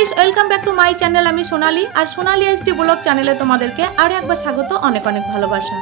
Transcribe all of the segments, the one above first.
Guys welcome back to my channel आमी सोनाली और Sonali SD blog चैनेले तुम्हादेरके आरो एकबार स्वागत अनेक अनेक भालोबासा।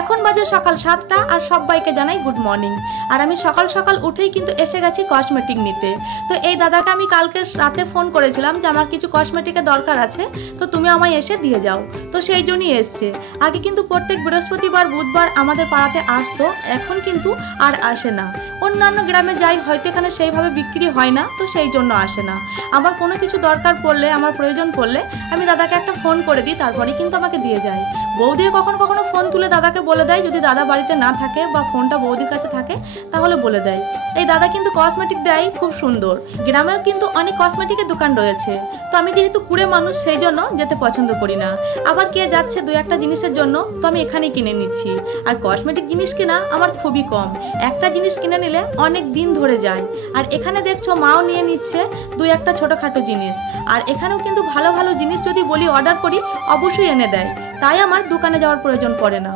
এখন বাজে সকাল 7টা আর সবাইকে জানাই গুড মর্নিং। আর আমি সকাল সকাল উঠেই কিন্তু এসে গেছি কসমেটিক নিতে। তো এই দাদাকে আমি কালকে রাতে ফোন করেছিলাম যে আমার কিছু কসমেটিকের দরকার আছে, তো তুমি আমায় এসে দিয়ে যাও। তো সেই জন্যই এসছে। আগে কিন্তু প্রত্যেক বৃহস্পতিবার বুধবার আমাদের পাড়াতে আসতো, এখন কিন্তু আর আসে না। অন্যান্য গ্রামে যাই হয়তো এখানে সেইভাবে বিক্রি হয় না, তো সেই জন্য আসে না। আমার কোনো কিছু দরকার পড়লে, আমার প্রয়োজন পড়লে আমি দাদাকে একটা ফোন করে দিই, তারপরে কিন্তু আমাকে দিয়ে যায়। বৌদিও কখনো কখনো ফোন তুলে দাদাকে বলে দেয়, যদি দাদা বাড়িতে না থাকে বা ফোনটা বৌদির কাছে থাকে তাহলে বলে দেয়। এই দাদা কিন্তু কসমেটিক দেয় খুব সুন্দর। গ্রামেও কিন্তু অনেক কসমেটিকের দোকান রয়েছে, তো আমি যেহেতু কুড়ে মানুষ সেই জন্য যেতে পছন্দ করি না। আবার কে যাচ্ছে দু একটা জিনিসের জন্য, তো আমি এখানেই কিনে নিচ্ছি। আর কসমেটিক জিনিস কেনা আমার খুবই কম, একটা জিনিস কিনে নিলে অনেক দিন ধরে যায়। আর এখানে দেখছো মাও নিয়ে নিচ্ছে দুই একটা ছোটোখাটো জিনিস। আর এখানেও কিন্তু ভালো ভালো জিনিস যদি বলি অর্ডার করি অবশ্যই এনে দেয়, তাই আমার দোকানে যাওয়ার প্রয়োজন পড়ে না।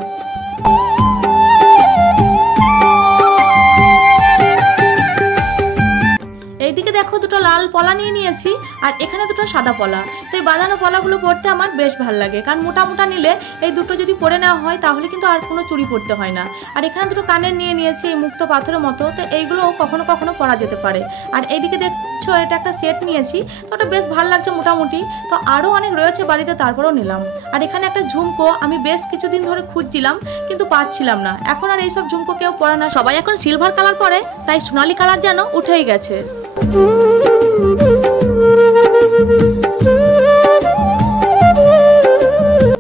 এইদিকে দেখো দুটো লাল পলা নিয়ে নিয়েছি আর এখানে দুটো সাদা পলা। তো এই বাঁধানো পলাগুলো পরতে আমার বেশ ভালো লাগে, কারণ মোটা মোটা নিলে এই দুটো যদি পরে নেওয়া হয় তাহলে কিন্তু আর কোনো চুড়ি পরতে হয় না। আর এখানে দুটো কানের নিয়ে নিয়েছি এই মুক্ত পাথরের মতো, তো এইগুলোও কখনো কখনো পরা যেতে পারে। আর এইদিকে দেখছো এটা একটা সেট নিয়েছি, তো ওটা বেশ ভালো লাগছে মোটামুটি। তো আরও অনেক রয়েছে বাড়িতে, তারপরেও নিলাম। আর এখানে একটা ঝুমকো আমি বেশ কিছুদিন ধরে খুঁজছিলাম কিন্তু পাচ্ছিলাম না। এখন আর এইসব ঝুমকো কেউ পরে না, সবাই এখন সিলভার কালার পরে, তাই সোনালি কালার যেন উঠেই গেছে।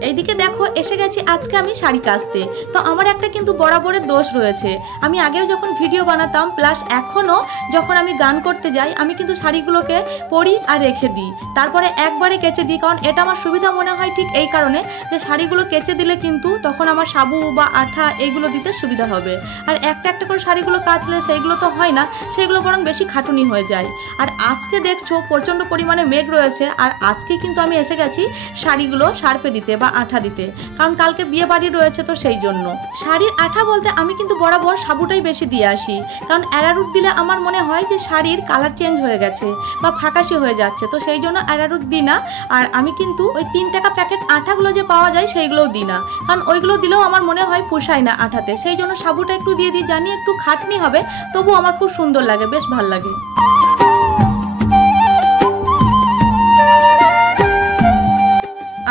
এইদিকে দেখো এসে গেছি আজকে আমি শাড়ি কাচতে। তো আমার একটা কিন্তু বরাবরের দোষ রয়েছে, আমি আগেও যখন ভিডিও বানাতাম প্লাস এখনও যখন আমি গান করতে যাই আমি কিন্তু শাড়িগুলোকে পরি আর রেখে দিই, তারপরে একবারে কেচে দিই। কারণ এটা আমার সুবিধা মনে হয় ঠিক এই কারণে যে শাড়িগুলো কেচে দিলে কিন্তু তখন আমার সাবু বা আঠা এইগুলো দিতে সুবিধা হবে। আর একটা একটা করে শাড়িগুলো কাচলে সেইগুলো তো হয় না, সেইগুলো বরং বেশি খাটুনি হয়ে যায়। আর আজকে দেখছো প্রচণ্ড পরিমাণে মেঘ রয়েছে, আর আজকে কিন্তু আমি এসে গেছি শাড়িগুলো শার্পে দিতে বা আঠা দিতে, কারণ কালকে বিয়ে বাড়ি রয়েছে। তো সেই জন্য শাড়ির আঠা বলতে আমি কিন্তু বরাবর সাবুটাই বেশি দিয়ে আসি, কারণ অ্যারারুট দিলে আমার মনে হয় যে শাড়ির কালার চেঞ্জ হয়ে গেছে বা ফ্যাকাশে হয়ে যাচ্ছে, তো সেই জন্য অ্যারারুট দিই না। আর আমি কিন্তু ওই 3 টাকা প্যাকেট আঠাগুলো যে পাওয়া যায় সেইগুলোও দিই না, কারণ ওইগুলো দিলেও আমার মনে হয় পোষায় না আঠাতে। সেই জন্য সাবুটা একটু দিয়ে দিই, জানি একটু খাটনি হবে, তবু আমার খুব সুন্দর লাগে, বেশ ভাল লাগে।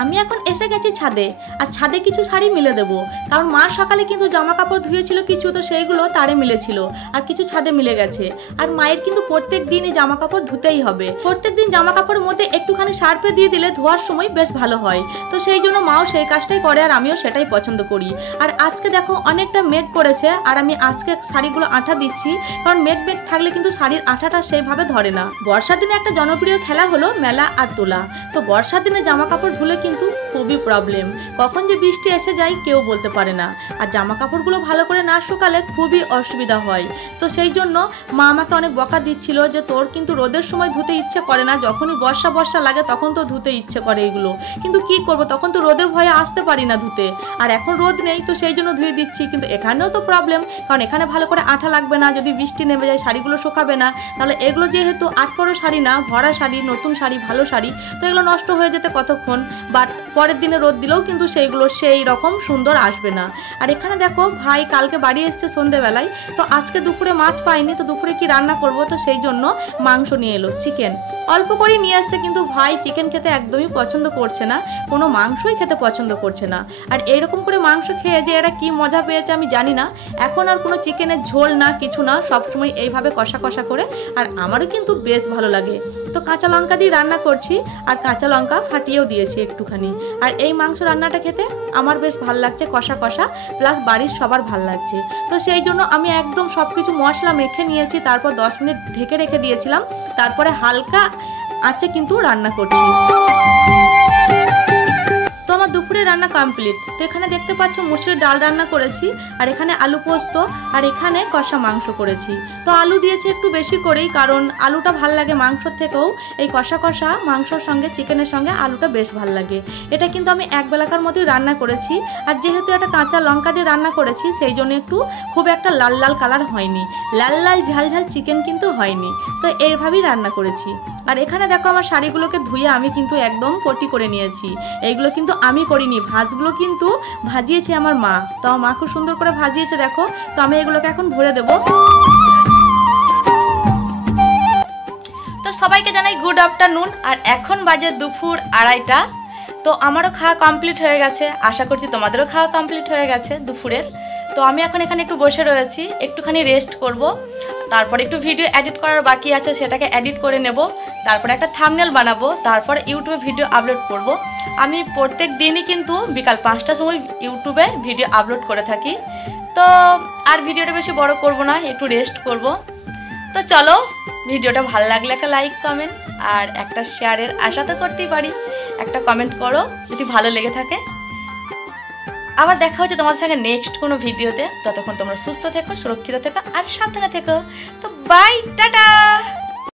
আমি এখন এসে গেছি ছাদে, আর ছাদে কিছু শাড়ি মিলে দেবো, কারণ মা সকালে কিন্তু জামা কাপড় ধুয়েছিল কিছু, তো সেইগুলো তারে মিলেছিল আর কিছু ছাদে মিলে গেছে। আর মায়ের কিন্তু প্রত্যেক দিনই জামা কাপড় ধুতেই হবে, প্রত্যেক দিন জামা কাপড়ের মধ্যে একটুখানি সার্ফে দিয়ে দিলে ধোয়ার সময় বেশ ভালো হয়। তো সেই জন্য মাও সেই কাজটাই করে আর আমিও সেটাই পছন্দ করি। আর আজকে দেখো অনেকটা মেঘ করেছে, আর আমি আজকে শাড়িগুলো আঠা দিচ্ছি, কারণ মেঘ মেঘ থাকলে কিন্তু শাড়ির আঠাটা সেইভাবে ধরে না। বর্ষার দিনে একটা জনপ্রিয় খেলা হলো মেলা আর তোলা। তো বর্ষার দিনে জামা কাপড় ধুলে কিন্তু খুবই প্রবলেম, কখন যে বৃষ্টি এসে যায় কেউ বলতে পারে না। আর জামা কাপড়গুলো ভালো করে না শুকালে খুবই অসুবিধা হয়। তো সেই জন্য মা আমাকে অনেক বকা দিচ্ছিল যে তোর কিন্তু রোদের সময় ধুতে ইচ্ছে করে না, যখনই বর্ষা বর্ষা লাগে তখন তো ধুতে ইচ্ছে করে এগুলো, কিন্তু কি করব, তখন তো রোদের ভয়ে আসতে পারি না ধুতে। আর এখন রোদ নেই, তো সেই জন্য ধুয়ে দিচ্ছি। কিন্তু এখানেও তো প্রবলেম, কারণ এখানে ভালো করে আঠা লাগবে না, যদি বৃষ্টি নেমে যায় শাড়িগুলো শুকাবে না, তাহলে এগুলো যেহেতু আটপরো শাড়ি না, ভরা শাড়ি, নতুন শাড়ি, ভালো শাড়ি, তো এগুলো নষ্ট হয়ে যেতে কতক্ষণ, বাট পরের দিনে রোদ দিলেও কিন্তু সেইগুলো সেই রকম সুন্দর আসবে না। আর এখানে দেখো ভাই কালকে বাড়ি এসছে সন্ধ্যেবেলায়, তো আজকে দুপুরে মাছ পাইনি, তো দুপুরে কি রান্না করব, তো সেই জন্য মাংস নিয়ে এলো, চিকেন অল্প করেই নিয়ে আসছে। কিন্তু ভাই চিকেন খেতে একদমই পছন্দ করছে না, কোনো মাংসই খেতে পছন্দ করছে না। আর এইরকম করে মাংস খেয়ে যে এরা কি মজা পেয়েছে আমি জানি না। এখন আর কোনো চিকেনের ঝোল না, কিছু না, সবসময় এইভাবে কষা কষা করে, আর আমারও কিন্তু বেশ ভালো লাগে। তো কাঁচা লঙ্কা দিয়ে রান্না করছি, আর কাঁচা লঙ্কা ফাটিয়েও দিয়েছি একটুখানি। আর এই মাংস রান্নাটা খেতে আমার বেশ ভালো লাগছে, কষা কষা, প্লাস বাড়ির সবার ভালো লাগছে। তো সেই জন্য আমি একদম সব কিছু মশলা মেখে নিয়েছি, তারপর 10 মিনিট ঢেকে রেখে দিয়েছিলাম, তারপরে হালকা আঁচে কিন্তু রান্না করছি। তো আমার দুপুরে রান্না কমপ্লিট। তো এখানে দেখতে পাচ্ছ মুসুরির ডাল রান্না করেছি, আর এখানে আলু পোস্ত, আর এখানে কষা মাংস করেছি। তো আলু দিয়েছি একটু বেশি করেই, কারণ আলুটা ভাল লাগে মাংসর থেকেও। এই কষা কষা মাংসর সঙ্গে চিকেনের সঙ্গে আলুটা বেশ ভাল লাগে। এটা কিন্তু আমি এক বেলাকার মতোই রান্না করেছি, আর যেহেতু একটা কাঁচা লঙ্কা দিয়ে রান্না করেছি সেই জন্য একটু খুব একটা লাল লাল কালার হয়নি, লাল লাল ঝাল ঝাল চিকেন কিন্তু হয়নি। তো এইভাবেই রান্না করেছি। আর এখানে দেখো আমার শাড়িগুলোকে ধুয়ে আমি কিন্তু একদম পটি করে নিয়েছি। এইগুলো কিন্তু আমি করিনি, ভাঁজগুলো কিন্তু ভাজিয়েছে আমার মা। তো আমার মা খুব সুন্দর করে ভাজিয়েছে দেখো। তো আমি এগুলোকে এখন ভরে দেবো। তো সবাইকে জানাই গুড আফটারনুন। আর এখন বাজে দুপুর 2:30টা। তো আমারও খাওয়া কমপ্লিট হয়ে গেছে, আশা করছি তোমাদেরও খাওয়া কমপ্লিট হয়ে গেছে দুপুরের। তো আমি এখন এখানে একটু বসে রয়েছি, একটুখানি রেস্ট করব। তারপর একটু ভিডিও এডিট করার বাকি আছে, সেটাকে এডিট করে নেব। তারপর একটা থাম্বনেল বানাবো, তারপর ইউটিউবে ভিডিও আপলোড করব। আমি প্রত্যেক দিনই কিন্তু বিকাল 5টার সময় ইউটিউবে ভিডিও আপলোড করে থাকি। তো আর ভিডিওটা বেশি বড় করব না, একটু রেস্ট করব। তো চলো, ভিডিওটা ভালো লাগলে একটা লাইক কমেন্ট আর একটা শেয়ারের আশা তো করতেই পারি। একটা কমেন্ট করো যদি ভালো লেগে থাকে। আবার দেখা হচ্ছে তোমাদের সঙ্গে নেক্সট কোনো ভিডিওতে। ততক্ষণ তোমরা সুস্থ থেকো, সুরক্ষিত থেকো আর সাবধানে থেকো। তো বাই, টাটা।